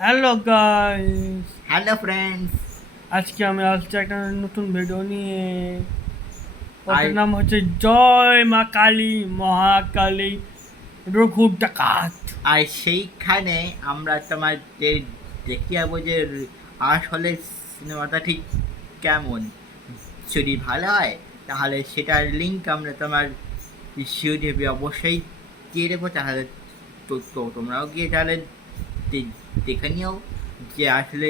Hello guys, hello friends. আজকে আমি আসছি একটা নতুন ভিডিও নিয়ে। আর ওটার নাম হচ্ছে জয় মা কালী মহাকালী রঘুর ডাকাত। আর সেইখানে আমরা তোমাদের দেখিয়ে যে আসলে সিনেমাটা ঠিক কেমন। যদি ভালো হয় তাহলে সেটার লিঙ্ক আমরা তোমার ইউটিউবে অবশ্যই দিয়ে দেবো। তাহলে তো তোমরাও গিয়ে তাহলে দেখে নিও যে আসলে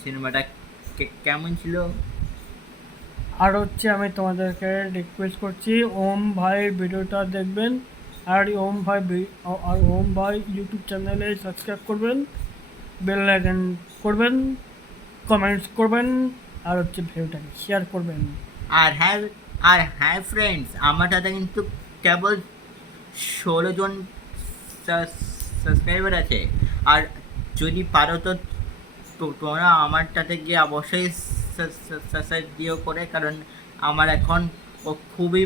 সিনেমাটা কেমন ছিল। আর হচ্ছে আমি তোমাদেরকে রিকোয়েস্ট করছি, ওম ভাই ভিডিওটা দেখবেন। আর ওম ভাই ইউটিউব চ্যানেলে সাবস্ক্রাইব করবেন, বেল আইকন করবেন, কমেন্টস করবেন, আর হচ্ছে ভিডিওটাকে শেয়ার করবেন। আর হ্যাঁ আর হ্যাঁ ফ্রেন্ডস, আমার দাদা কিন্তু কেবল 16 জন সাবস্ক্রাইবার আছে। আর যদি পারো তো তোমরা আমারটাতে গিয়ে অবশ্যই সাবস্ক্রাইব দিও করে, কারণ আমার এখন ও খুবই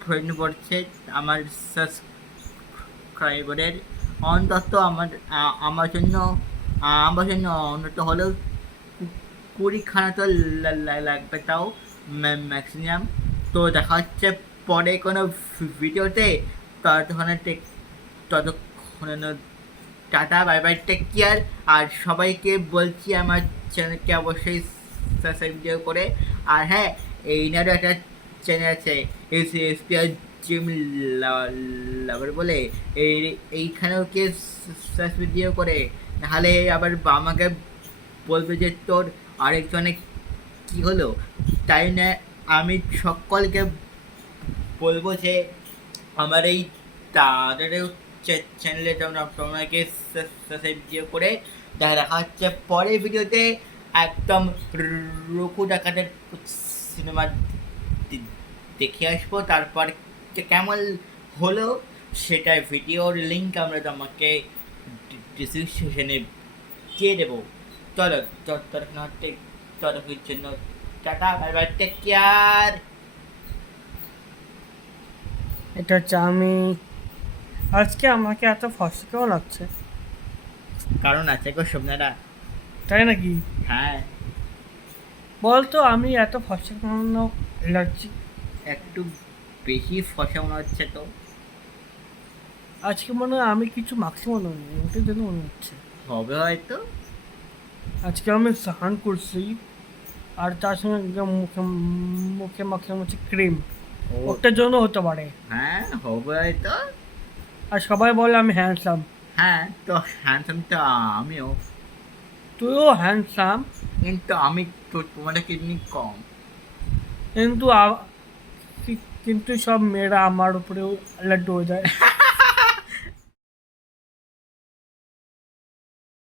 প্রয়োজন পড়ছে আমার সাবস্ক্রাইবারের। অন্তত আমার জন্য অন্তত হলেও 20খানা তো লাগবে, তাও ম্যাক্সিমাম। তো দেখা হচ্ছে পরে কোনো ভিডিওতে। ততক্ষণে tata, bye bye, take care. আর সবাইকে বলছি আমার চ্যানেলকে অবশ্যই সাবস্ক্রাইব করে। আর হ্যাঁ, এই নারও একটা চ্যানেল আছে, এসপিআর জিম লাভার বলে। এই এইখানেও কে সাবস্ক্রাইব করে, নাহলে আবার আমাকে বলবে যে তোর আরেকজনে কি হলো। তাই না, আমি সকলকে বলবো যে আমার এই তাদেরও চ্যানেলে তোমাকে সাবস্ক্রাইব করে। দেখা হচ্ছে পরের ভিডিওতে। একদম রঘু ডাকাতের সিনেমা দেখে আসবো, তারপর কেমন হলো সেটার ভিডিওর লিঙ্ক আমরা তোমাকে ডিসক্রিপশনে দিয়ে দেবো। চলো, ততক্ষণের জন্য tata, bye bye, take care. এটা হচ্ছে আমি। আজকে আমাকে এত ফসা কেমন লাগছে? কারণ আছে গো স্বপ্নারা। তাই নাকি? হ্যাঁ, বলতো আমি এত ফসা কেন লাগছি? একটু বেশি ফসা মনে হচ্ছে তো। আজকে মনে হয় আমি কিছু মাখছি, মনে হয় ওটার জন্য মনে হচ্ছে। হবে হয়তো। আজকে আমি স্নান করছি, আর তার সঙ্গে একদম মুখে মুখে মাখলাম হচ্ছে ক্রিম। ও, ওটার জন্য হতে পারে। হ্যাঁ হবে হয়তো। আর সবাই বলে আমি হ্যান্ডসাম। হ্যাঁ, তো হ্যান্ডসাম তো আমিও, তুইও হ্যান্ডসাম, কিন্তু আমি তো তোমাদের কিডনি কম। কিন্তু কিন্তু সব মেয়েরা আমার উপরেও লাড্ডু হয়ে যায়।